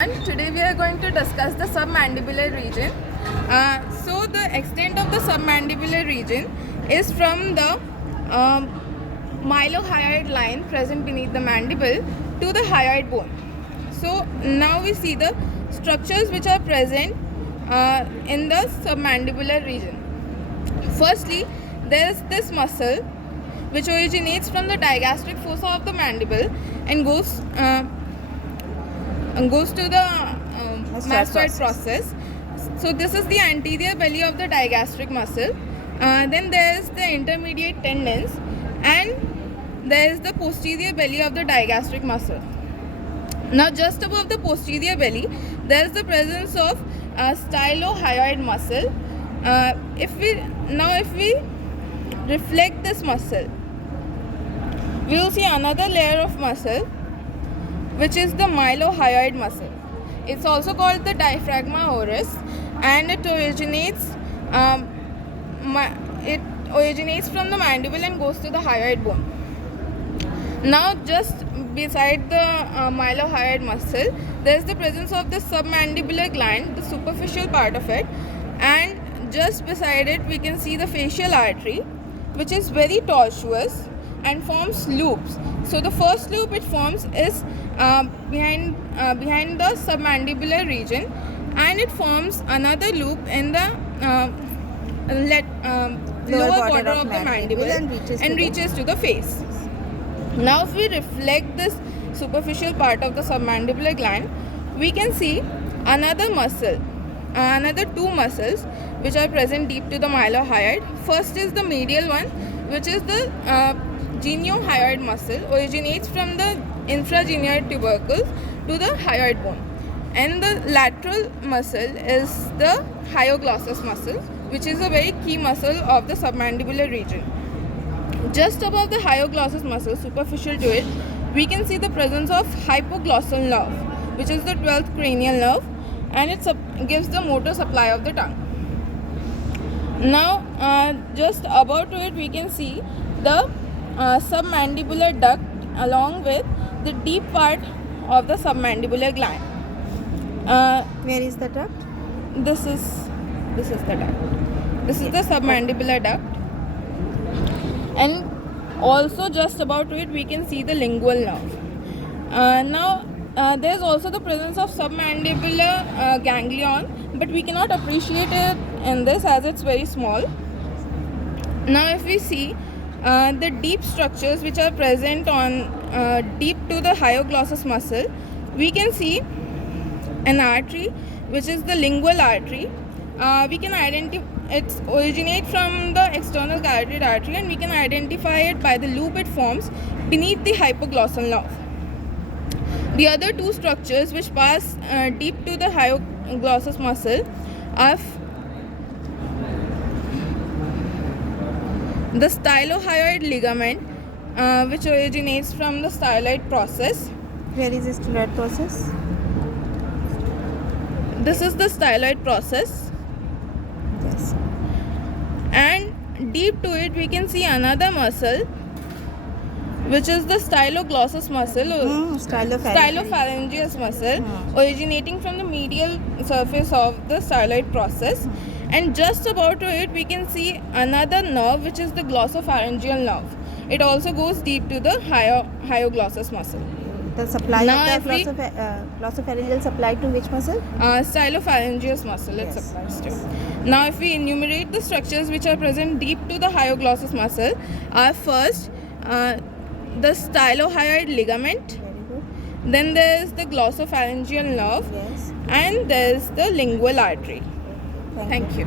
And today we are going to discuss the submandibular region. So the extent of the submandibular region is from the mylohyoid line present beneath the mandible to the hyoid bone. So now we see the structures which are present in the submandibular region. Firstly, there is this muscle which originates from the digastric fossa of the mandible and goes to the mastoid process. So this is the anterior belly of the digastric muscle. Then there is the intermediate tendons, and there is the posterior belly of the digastric muscle. Now just above the posterior belly, there is the presence of stylohyoid muscle. If we reflect this muscle, we will see another layer of muscle, which is the mylohyoid muscle. It's also called the diaphragma oris, and it originates from the mandible and goes to the hyoid bone. Now, just beside the mylohyoid muscle, there is the presence of the submandibular gland, the superficial part of it, and just beside it, we can see the facial artery, which is very tortuous and forms loops. So the first loop it forms is behind the submandibular region, and it forms another loop in the lower border of the mandible and reaches to the face. Now if we reflect this superficial part of the submandibular gland, we can see another two muscles which are present deep to the mylohyoid. First is the medial one, which is the geniohyoid muscle, originates from the infragenoid tubercles to the hyoid bone, and the lateral muscle is the hyoglossus muscle, which is a very key muscle of the submandibular region. Just above the hyoglossus muscle, superficial to it, we can see the presence of hypoglossal nerve, which is the 12th cranial nerve, and it gives the motor supply of the tongue. Now just above to it, we can see the submandibular duct along with the deep part of the submandibular gland. Where is the duct? This is the duct. This is the submandibular duct, and also just above to it we can see the lingual nerve. Now there is also the presence of submandibular ganglion, but we cannot appreciate it in this as it's very small. Now if we see the deep structures which are present on deep to the hyoglossus muscle, we can see an artery which is the lingual artery. We can identify it originates from the external carotid artery, and we can identify it by the loop it forms beneath the hypoglossal nerve. The other two structures which pass deep to the hyoglossus muscle are the stylohyoid ligament, which originates from the styloid process. Where is the styloid process? This is the styloid process. Yes. And deep to it, we can see another muscle, which is the styloglossus muscle, stylopharyngeus muscle, originating from the medial surface of the styloid process. And just above to it, we can see another nerve, which is the glossopharyngeal nerve. It also goes deep to the hyoglossus muscle. The supply of the glossopharyngeal supply to which muscle? Stylopharyngeus muscle, yes. It supplies to. Now if we enumerate the structures which are present deep to the hyoglossus muscle, are first the stylohyoid ligament, Very good. then there is the glossopharyngeal nerve, Yes. and there is the lingual artery. Thank you. Thank you.